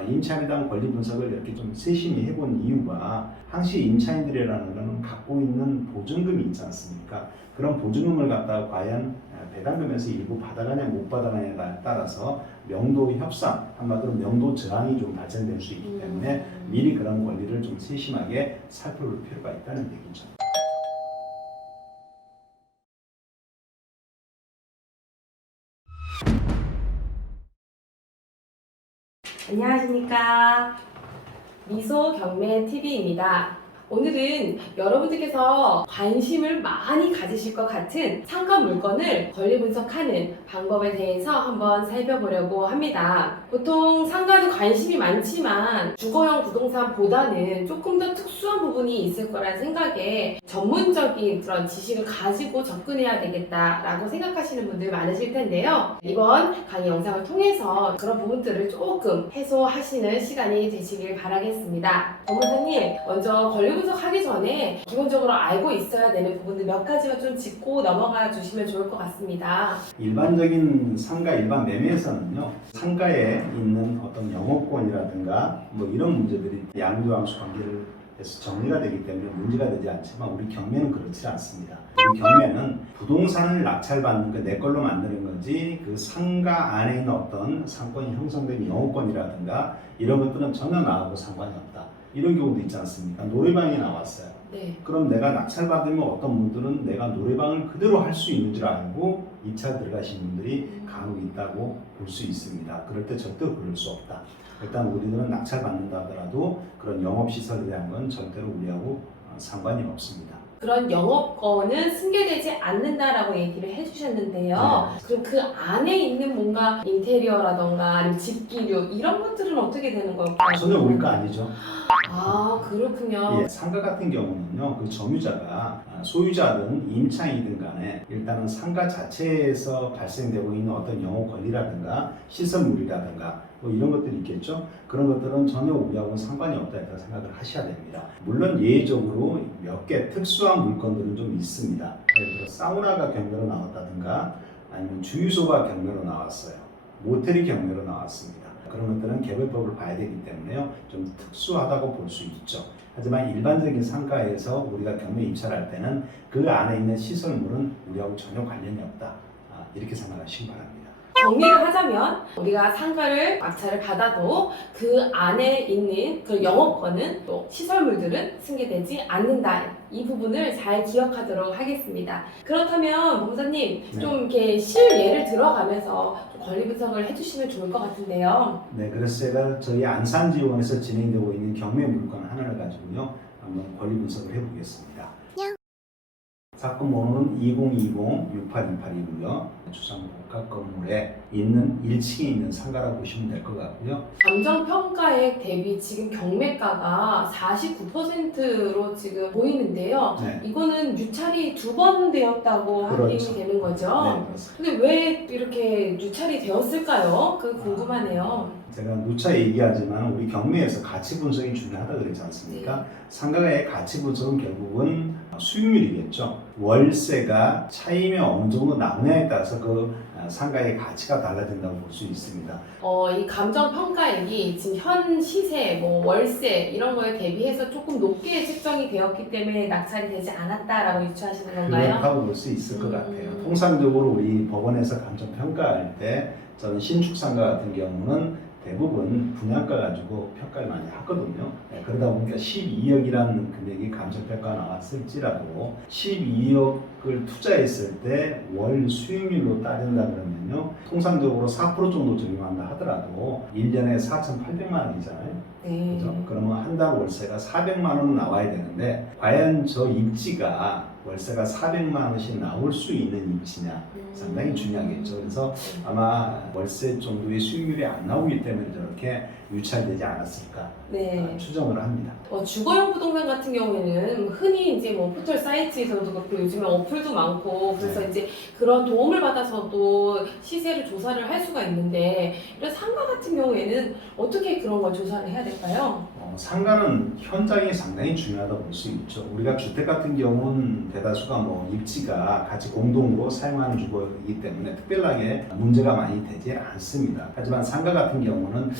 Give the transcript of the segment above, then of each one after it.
임차인에 대한 권리 분석을 이렇게 좀 세심히 해본 이유가 항시 임차인들이라는 것은 갖고 있는 보증금이 있지 않습니까? 그런 보증금을 갖다가 과연 배당금에서 일부 받아가냐 못 받아가냐에 따라서 명도 협상, 한마디로 명도 저항이 좀 발생될 수 있기 때문에 미리 그런 권리를 좀 세심하게 살펴볼 필요가 있다는 얘기죠. 안녕하십니까. 미소 경매 TV입니다. 오늘은 여러분들께서 관심을 많이 가지실 것 같은 상가 물건을 권리 분석하는 방법에 대해서 한번 살펴보려고 합니다. 보통 상가도 관심이 많지만 주거형 부동산보다는 조금 더 특수한 부분이 있을 거란 생각에 전문적인 그런 지식을 가지고 접근해야 되겠다라고 생각하시는 분들 많으실 텐데요. 이번 강의 영상을 통해서 그런 부분들을 조금 해소하시는 시간이 되시길 바라겠습니다. 법무사님, 먼저 권리 분석하기 전에 기본적으로 알고 있어야 되는 부분들 몇 가지만 좀 짚고 넘어가 주시면 좋을 것 같습니다. 일반적인 상가 일반 매매에서는요, 상가에 있는 어떤 영업권이라든가 뭐 이런 문제들이 양도함수 관계를 해서 정리가 되기 때문에 문제가 되지 않지만 우리 경매는 그렇지 않습니다. 우리 경매는 부동산을 낙찰받는 거 내 걸로 만드는 거지 그 상가 안에 있는 어떤 상권이 형성된 영업권이라든가 이런 것들은 전혀 나하고 상관이 없다. 이런 경우도 있지 않습니까? 노래방이 나왔어요. 네. 그럼 내가 낙찰받으면 어떤 분들은 내가 노래방을 그대로 할 수 있는 줄 알고 입찰 들어가신 분들이 간혹 있다고 볼 수 있습니다. 그럴 때 절대로 그럴 수 없다. 일단 우리들은 낙찰받는다 하더라도 그런 영업시설에 대한 건 절대로 우리하고 상관이 없습니다. 그런 영업권은 승계되지 않는다라고 얘기를 해주셨는데요. 네. 그럼 그 안에 있는 뭔가 인테리어라던가 아니면 집기류 이런 것들은 어떻게 되는 걸까요? 전혀 우리 거 아니죠. 아, 그렇군요. 예, 상가 같은 경우는요, 그 점유자가 소유자든 임차인이든 간에 일단은 상가 자체에서 발생되고 있는 어떤 영업 권리라든가 시설물이라든가 뭐 이런 것들이 있겠죠. 그런 것들은 전혀 우리하고는 상관이 없다 이렇게 생각을 하셔야 됩니다. 물론 예외적으로 몇 개 특수한 물건들은 좀 있습니다. 예를 들어 사우나가 경매로 나왔다든가 아니면 주유소가 경매로 나왔어요. 모텔이 경매로 나왔습니다. 그런 것들은 개별법을 봐야 되기 때문에요, 좀 특수하다고 볼 수 있죠. 하지만 일반적인 상가에서 우리가 경매 입찰할 때는 그 안에 있는 시설물은 우리하고 전혀 관련이 없다. 이렇게 생각하시기 바랍니다. 정리를 하자면 우리가 상가를 낙찰을 받아도 그 안에 있는 그 영업권은 또 시설물들은 승계되지 않는다. 이 부분을 잘 기억하도록 하겠습니다. 그렇다면 법무사님, 네. 좀 이렇게 실예를 들어가면서 좀 권리 분석을 해주시면 좋을 것 같은데요. 네, 그래서 제가 저희 안산지원에서 진행되고 있는 경매 물건 하나를 가지고요, 한번 권리 분석을 해보겠습니다. 사건 번호는 2020-6828이고요. 주상 복합 건물에 있는 1층에 있는 상가라고 보시면 될 것 같고요. 감정평가액 대비 지금 경매가가 49%로 지금 보이는데요. 네. 이거는 유찰이 2번 되었다고 그렇죠. 확인이 되는 거죠. 네, 그렇습니다. 근데 왜 이렇게 유찰이 되었을까요? 그 궁금하네요. 제가 누차 얘기하지만 우리 경매에서 가치 분석이 중요하다 그랬지 않습니까? 네. 상가의 가치 분석은 결국은 수익률이겠죠. 월세가 차이면 어느 정도 나오냐에 따라서 그 상가의 가치가 달라진다고 볼 수 있습니다. 이 감정평가액이 지금 현 시세, 뭐 월세 이런 거에 대비해서 조금 높게 책정이 되었기 때문에 낙찰이 되지 않았다라고 유추하시는 건가요? 그렇다고 볼 수 있을 것 같아요. 통상적으로 우리 법원에서 감정평가할 때 저는 신축 상가 같은 경우는 대부분 분양가 가지고 평가를 많이 하거든요. 그러다 보니까 12억이라는 금액이 감정평가가 나왔을지라도 12억을 투자했을 때 월 수익률로 따진다 그러면요, 통상적으로 4% 정도 적용한다 하더라도 1년에 4,800만 원이잖아요. 네. 그죠? 그러면 한 달 월세가 400만 원은 나와야 되는데 과연 저 입지가 월세가 400만 원씩 나올 수 있는 입지냐 상당히 중요하겠죠. 그래서 아마 월세 정도의 수익률이 안 나오기 때문에 저렇게 유찰되지 않았을까 네. 추정을 합니다. 주거용 부동산 같은 경우에는 흔히 이제 뭐 포털 사이트에서도 그렇고 요즘에 어플도 많고 그래서 네. 이제 그런 도움을 받아서도 시세를 조사를 할 수가 있는데 이런 상가 같은 경우에는 어떻게 그런 걸 조사를 해야 될까요? 상가는 현장이 상당히 중요하다고 볼 수 있죠. 우리가 주택 같은 경우는 대다수가 뭐 입지가 같이 공동으로 사용하는 주거 거이기 때문에 특별하게 문제가 많이 되지 않습니다. 하지만 상가 같은 경우는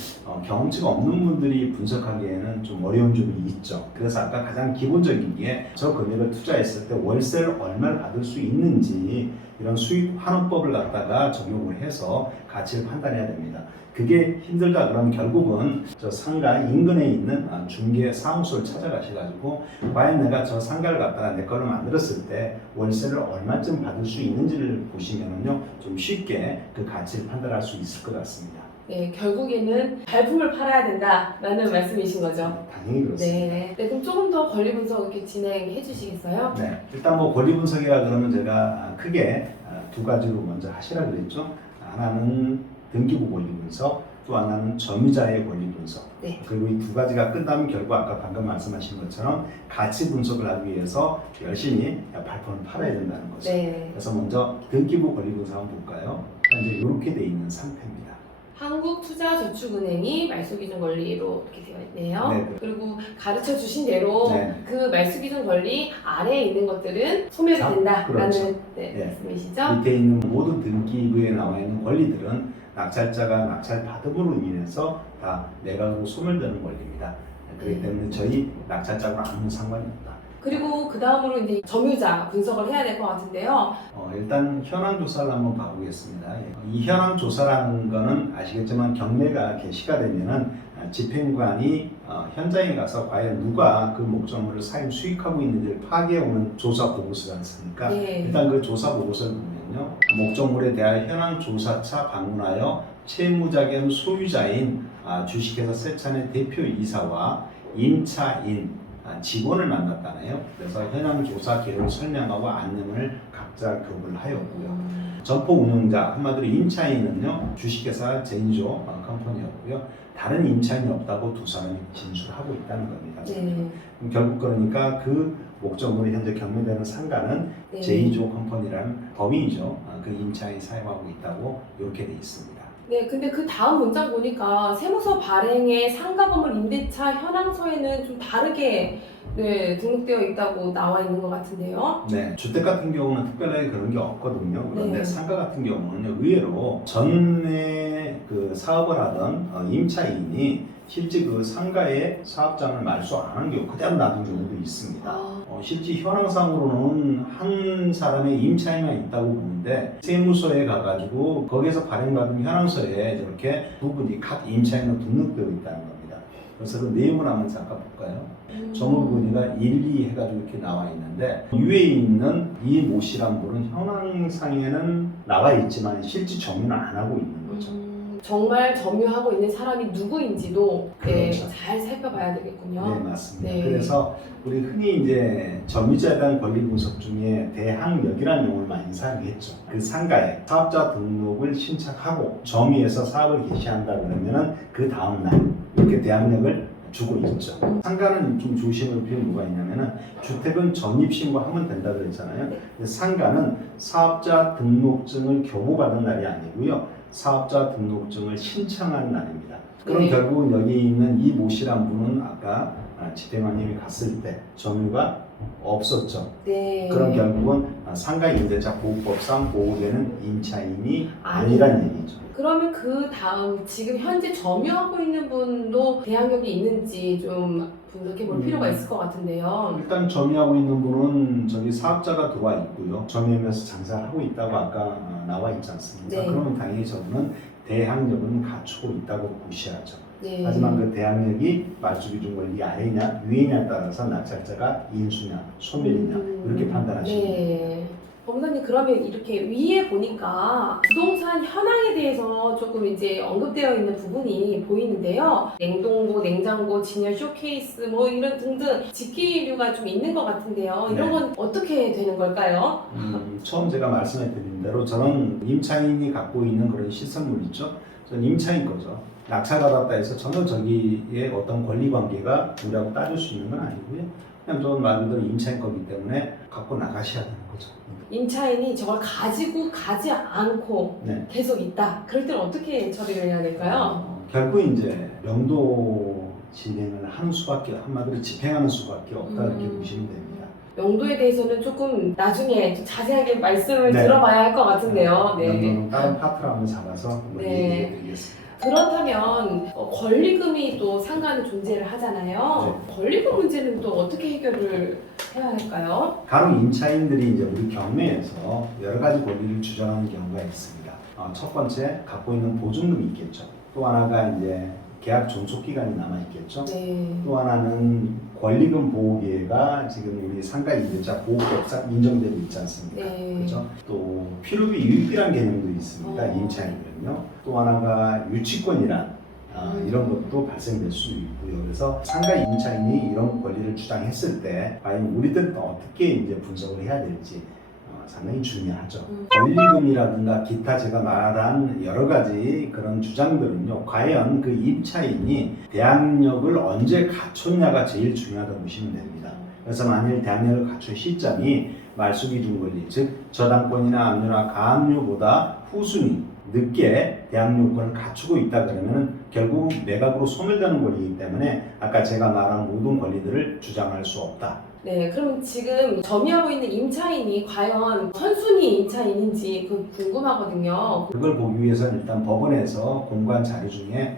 경험치가 없는 분들이 분석하기에는 좀 어려운 점이 있죠. 그래서 아까 가장 기본적인 게 저 금액을 투자했을 때 월세를 얼마를 받을 수 있는지 이런 수익 환원법을 갖다가 적용을 해서 가치를 판단해야 됩니다. 그게 힘들다 그러면 결국은 저 상가 인근에 있는 중개 사무소를 찾아가셔가지고 과연 내가 저 상가를 갖다가 내 걸로 만들었을 때 월세를 얼마쯤 받을 수 있는지를 보시면은요 좀 쉽게 그 가치를 판단할 수 있을 것 같습니다. 네, 결국에는 발품을 팔아야 된다라는 말씀이신 거죠. 당연히 그렇습니다. 네. 네, 그럼 조금 더 권리 분석 이렇게 진행해 주시겠어요? 네, 일단 뭐 권리 분석이라 그러면 제가 크게 두 가지로 먼저 하시라 그랬죠. 하나는 등기부 권리 분석, 또 하나는 점유자의 권리 분석. 네. 그리고 이 두 가지가 끝나면 결국 아까 방금 말씀하신 것처럼 가치 분석을 하기 위해서 열심히 발품을 팔아야 된다는 거죠. 네. 그래서 먼저 등기부 권리 분석 한번 볼까요? 현재 이렇게 돼 있는 상태입니다. 한국투자저축은행이 말소기준 권리로 이렇게 되어 있네요. 네. 그리고 가르쳐 주신 대로 네. 그 말소기준 권리 아래에 있는 것들은 소멸된다라는 그렇죠. 네, 네. 말씀이시죠? 밑에 있는 모든 등기부에 나와 있는 권리들은 낙찰자가 낙찰 받음으로 인해서 다 매각으로 소멸되는 권리입니다. 그렇기 때문에 저희 낙찰자하고는 아무 상관이 없다. 그리고 그 다음으로 이제 점유자 분석을 해야 될 것 같은데요. 일단 현황 조사를 한번 봐보겠습니다. 이 현황 조사라는 거는 아시겠지만 경매가 개시가 되면은 집행관이 현장에 가서 과연 누가 그 목적물을 사용 수익하고 있는지를 파악해 오는 조사 보고서가 있으니까 네. 일단 그 조사 보고서를 보면요 목적물에 대한 현황 조사차 방문하여 채무자 겸 소유자인 주식회사 세찬의 대표이사와 임차인 직원을 만났다네요. 그래서 현황 조사 기록을 설명하고 안내문을 각자 교부를 하였고요. 점포 운영자 한마디로 임차인은요 주식회사 제인조 컴퍼니였고요. 다른 임차인이 없다고 두 사람이 진술하고 있다는 겁니다. 네. 그럼 결국 그러니까 그 목적물이 현재 경매되는 상가는 네. 제인조 컴퍼니라는 법인이죠. 그 임차인이 사용하고 있다고 이렇게 돼 있습니다. 네, 근데 그 다음 문장 보니까 세무서 발행의 상가 건물 임대차 현황서에는 좀 다르게 네, 등록되어 있다고 나와 있는 것 같은데요. 네, 주택 같은 경우는 특별하게 그런 게 없거든요. 그런데 네. 상가 같은 경우는 의외로 전에 그 사업을 하던 임차인이 실제 그 상가의 사업장을 말소 안 한 경우 그대로 놔둔 경우도 있습니다. 실제 현황상으로는 한 사람의 임차인만 있다고 보는데 세무서에 가가지고 거기에서 발행받은 현황서에 저렇게 두 분이 각 임차인으로 등록되어 있다는 겁니다. 그래서 그 내용을 한번 잠깐 볼까요? 조물권위가 1, 2 해가지고 이렇게 나와 있는데 위에 있는 이 모 씨란 분은 현황상에는 나와 있지만 실제 점유는 안 하고 있는 거죠. 정말 점유하고 있는 사람이 누구인지도 네, 그렇죠. 잘 살펴봐야 되겠군요. 네, 맞습니다. 네. 그래서 우리 흔히 이제 점유자에 대한 권리 분석 중에 대항력이라는 용어를 많이 사용했죠. 그 상가에 사업자 등록을 신청하고 점유해서 사업을 개시한다 그러면은 그 다음 날 이렇게 대항력을 주고 있죠. 상가는 좀 조심할 필요가 뭐가 있냐면은 주택은 전입신고하면 된다 그랬잖아요. 근데 상가는 사업자 등록증을 교부받은 날이 아니고요. 사업자 등록증을 신청한 날입니다. 그럼 네. 결국은 여기 있는 이 모 씨란 분은 아까 집행관님이 갔을 때 점유가 없었죠. 네. 그럼 결국은 상가임대차 보호법상 보호되는 임차인이 아니란 얘기죠. 그러면 그 다음 지금 현재 점유하고 있는 분도 대항력이 있는지 좀 분석해 볼 필요가 있을 것 같은데요. 일단 점유하고 있는 분은 저기 사업자가 들어와 있고요. 점유하면서 장사를 하고 있다고 아까 나와 있지 않습니까? 네. 그러면 당연히 저분은 대항력은 갖추고 있다고 보셔야죠. 네. 하지만 그 대항력이 말소기준 권리 아래냐 위에냐에 따라서 낙찰자가 인수냐 소멸이냐 이렇게 판단하시면 됩니다. 네. 법무사님 그러면 이렇게 위에 보니까 부동산 현황에 대해서 조금 이제 언급되어 있는 부분이 보이는데요. 냉동고, 냉장고, 진열 쇼케이스 뭐 이런 등등 직기류가 좀 있는 것 같은데요. 이런 건 어떻게 되는 걸까요? 처음 제가 말씀해드린 대로 저는 임차인이 갖고 있는 그런 시설물 있죠. 저는 임차인 거죠. 낙찰받았다 해서 전혀 저기에 어떤 권리관계가 우리하고 따질 수 있는 건 아니고요. 그냥 저는 말 그대로 임차인 거기 때문에 갖고 나가셔야 되는 거죠. 임차인이 저걸 가지고 가지 않고 네. 계속 있다. 그럴 때는 어떻게 처리를 해야 될까요? 결국 이제 명도 진행을 하는 수밖에 한마디로 집행하는 수밖에 없다 이렇게 보시면 됩니다. 명도에 대해서는 조금 나중에 좀 자세하게 말씀을 네. 들어봐야 할 것 같은데요. 네. 명도는 다른 파트로 한번 잡아서 한번 네. 얘기해 드리겠습니다. 그렇다면 권리금이 또 상가는 존재를 하잖아요. 네. 권리금 문제는 또 어떻게 해결을 해야 할까요? 간혹 임차인들이 이제 우리 경매에서 여러 가지 권리를 주장하는 경우가 있습니다. 첫 번째 갖고 있는 보증금이 있겠죠. 또 하나가 이제 계약 종속 기간이 남아 있겠죠. 네. 또 하나는 권리금 보호계가 지금 우리 상가 임대차 보호법상 인정되고 있지 않습니까? 네. 그렇죠? 또 필요비 유익비란 개념도 있습니다. 어. 임차인들은요. 또 하나가 유치권이란 이런 것도 발생될 수도 있고요. 그래서 상가 임차인이 이런 권리를 주장했을 때 과연 우리들은 어떻게 이제 분석을 해야 될지 상당히 중요하죠. 권리금이라든가 기타 제가 말한 여러 가지 그런 주장들은요, 과연 그 임차인이 대항력을 언제 갖췄냐가 제일 중요하다고 보시면 됩니다. 그래서 만일 대항력을 갖춘 시점이 말소기준 권리, 즉 저당권이나 압류나 가압류보다 후순위 늦게 대항요건을 갖추고 있다 그러면 결국 매각으로 소멸되는 권리이기 때문에 아까 제가 말한 모든 권리들을 주장할 수 없다. 네, 그럼 지금 점유하고 있는 임차인이 과연 선순위 임차인인지 그 궁금하거든요. 그걸 보기 위해서는 일단 법원에서 공고한 자료 중에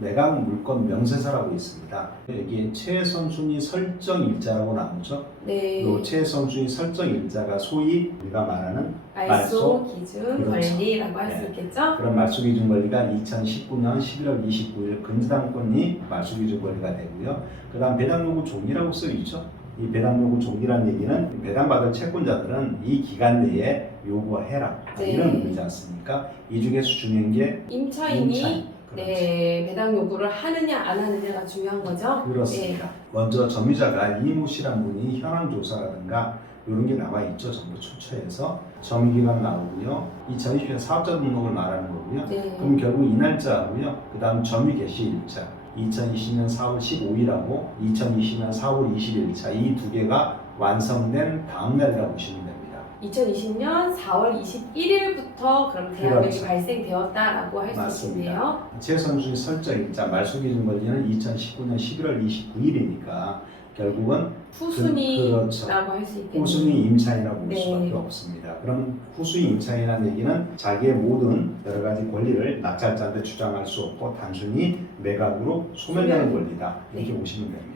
매각 물건 명세서라고 있습니다. 여기에 최선순위 설정 일자라고 나오죠. 네. 이 최선순위 설정 일자가 소위 우리가 말하는 말소 기준 그렇죠. 권리라고 할 수 네. 있겠죠? 그런 말소기준 권리가 2019년 11월 29일 근저당권이 말소기준 권리가 되고요. 그 다음 배당요구 종기라고 쓰여있죠. 이 배당요구 종기라는 얘기는 배당받을 채권자들은 이 기간 내에 요구해라. 네. 이런 의미지 않습니까? 이 중에서 중요한 게 임차인이 임차인. 그렇죠. 네, 배당 요구를 하느냐 안 하느냐가 중요한 거죠? 그렇습니다. 먼저 점유자가 이모 씨란 분이 현황 조사라든가 이런 게 나와 있죠. 정부 초처에서 점유기간 나오고요. 2020년 사업자 등록을 말하는 거고요. 네. 그럼 결국 이 날짜하고요. 그 다음 점유 개시 일자 2020년 4월 15일하고 2020년 4월 20일차 이 두 개가 완성된 다음 날이라고 보시면 됩니다. 2020년 4월 21일부터 그럼 대항력이 그렇죠. 발생되었다라고 할 수 맞습니다. 있겠네요. 최선순위 설정 일자 말소기준 권리는 2019년 11월 29일이니까 결국은 후순위라고 그렇죠. 할 수 있겠네요. 후순위 임차인이라고 볼 네. 수밖에 없습니다. 그럼 후순위 임차인이라는 얘기는 자기의 모든 여러 가지 권리를 낙찰자한테 주장할 수 없고 단순히 매각으로 소멸되는 권리다. 이렇게 네. 보시면 됩니다.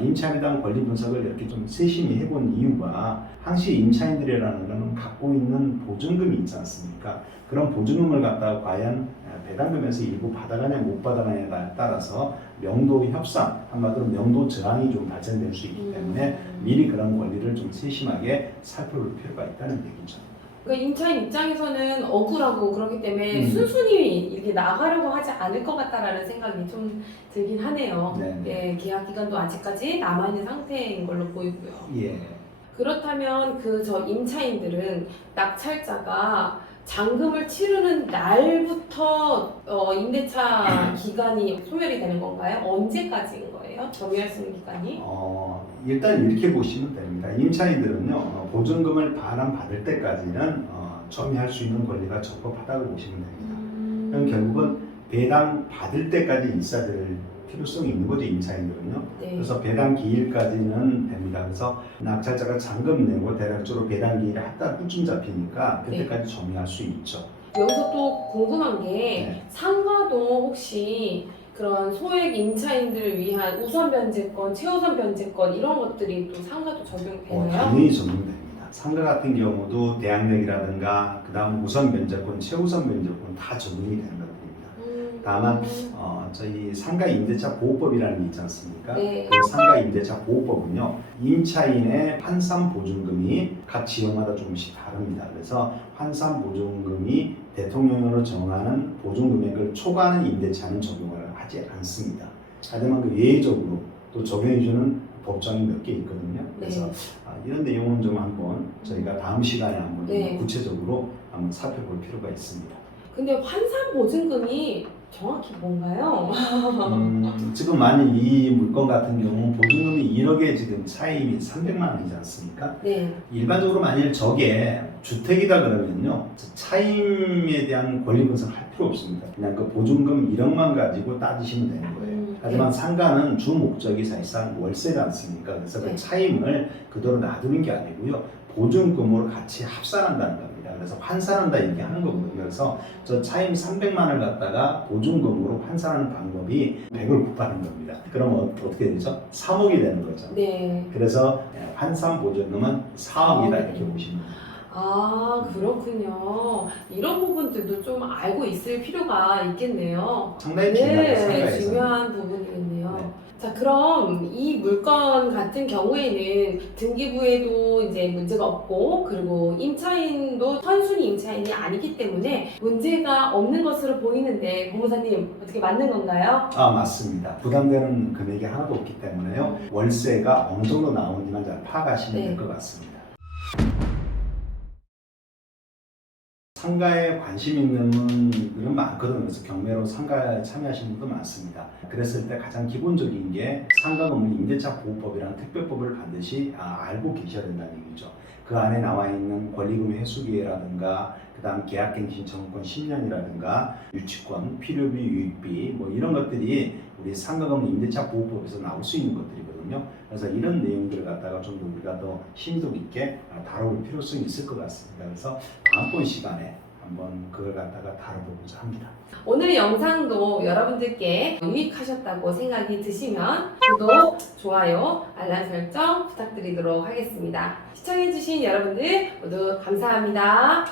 임차인에 대한 권리 분석을 이렇게 좀 세심히 해본 이유가 항시 임차인들이라는 것은 갖고 있는 보증금이 있지 않습니까? 그런 보증금을 갖다가 과연 배당금에서 일부 받아가냐 못 받아가냐에 따라서 명도 협상, 한마디로 명도 저항이 좀 발생될 수 있기 때문에 미리 그런 권리를 좀 세심하게 살펴볼 필요가 있다는 얘기죠. 그 임차인 입장에서는 억울하고 그렇기 때문에 음. 순순히 이렇게 나가려고 하지 않을 것 같다라는 생각이 좀 들긴 하네요. 네. 네, 계약 기간도 아직까지 남아있는 상태인 걸로 보이고요. 예. 그렇다면 그 저 임차인들은 낙찰자가 잔금을 치르는 날부터 임대차 기간이 소멸이 되는 건가요? 언제까지인 거예요? 점유할 수 있는 기간이? 일단 이렇게 보시면 됩니다. 임차인들은요, 보증금을 반환받을 때까지는 점유할 수 있는 권리가 적법하다고 보시면 됩니다. 그럼 결국은 배당 받을 때까지 있어야 될 필요성이 있는 거죠, 임차인들은요. 네. 그래서 배당 기일까지는 됩니다. 그래서 낙찰자가 잔금 내고 대략적으로 배당 기일이 한 달 후쯤 잡히니까 그때까지 점유할 수 있죠. 여기서 또 궁금한 게 네. 상가도 혹시 그런 소액 임차인들을 위한 우선 변제권, 최우선 변제권 이런 것들이 또 상가도 적용되나요? 당연히 적용됩니다. 상가 같은 경우도 대항력이라든가 그 다음 우선 변제권, 최우선 변제권 다 적용이 된다고 봅니다. 다만 저희 상가 임대차 보호법이라는 게 있지 않습니까? 네. 그 상가 임대차 보호법은요, 임차인의 환산 보증금이 각 지역마다 조금씩 다릅니다. 그래서 환산 보증금이 대통령으로 정하는 보증금액을 초과하는 임대차는 적용을 하지 않습니다. 하지만 그 예외적으로 또 적용해주는 법정이 몇 개 있거든요. 그래서 네. 이런 내용은 좀 한번 저희가 다음 시간에 한번 네. 구체적으로 한번 살펴볼 필요가 있습니다. 근데 환산 보증금이 정확히 뭔가요? 지금 만일 이 물건 같은 경우 보증금이 1억에 지금 차임이 300만 원이지 않습니까? 네. 일반적으로 만일 저게 주택이다 그러면요, 차임에 대한 권리 분석할 필요 없습니다. 그냥 그 보증금 1억만 가지고 따지시면 되는 거예요. 하지만 상가는 주 목적이 사실상 월세지 않습니까? 그래서 네. 그 차임을 그대로 놔두는 게 아니고요. 보증금으로 같이 합산한다는 겁니다. 그래서 환산한다 얘기하는 거거든요. 그래서 저 차임 300만 원을 갖다가 보증금으로 환산하는 방법이 100을 곱하는 겁니다. 그럼 어떻게 되죠? 3억이 되는 거죠. 네. 그래서 환산 보증금은 4억이다 이렇게 보시면 됩니다. 아, 그렇군요. 이런 부분들도 좀 알고 있을 필요가 있겠네요. 상당히 중요하죠. 네, 상가에서. 중요한 부분이겠네요. 네. 자, 그럼 이 물건 같은 경우에는 등기부에도 이제 문제가 없고, 그리고 임차인도 선순위 임차인이 아니기 때문에 문제가 없는 것으로 보이는데, 법무사님, 어떻게 맞는 건가요? 아, 맞습니다. 부담되는 금액이 하나도 없기 때문에요. 월세가 어느 정도 나오는지만 잘 파악하시면 네. 될 것 같습니다. 상가에 관심 있는 분들은 많거든요. 그래서 경매로 상가에 참여하시는 분도 많습니다. 그랬을 때 가장 기본적인 게 상가건물 임대차 보호법이라는 특별법을 반드시 알고 계셔야 된다는 얘기죠. 그 안에 나와 있는 권리금 회수기회라든가 그다음 계약갱신 청구권 10년이라든가 유치권, 필요비, 유익비 뭐 이런 것들이 우리 상가건물 임대차 보호법에서 나올 수 있는 것들이거든요. 그래서 이런 내용들을 갖다가 좀 더 우리가 더 심도 있게 다뤄볼 필요성이 있을 것 같습니다. 그래서 다음번 시간에 한번 그걸 갖다가 다뤄보고자 합니다. 오늘 영상도 여러분들께 유익하셨다고 생각이 드시면 구독, 좋아요, 알람 설정 부탁드리도록 하겠습니다. 시청해주신 여러분들 모두 감사합니다.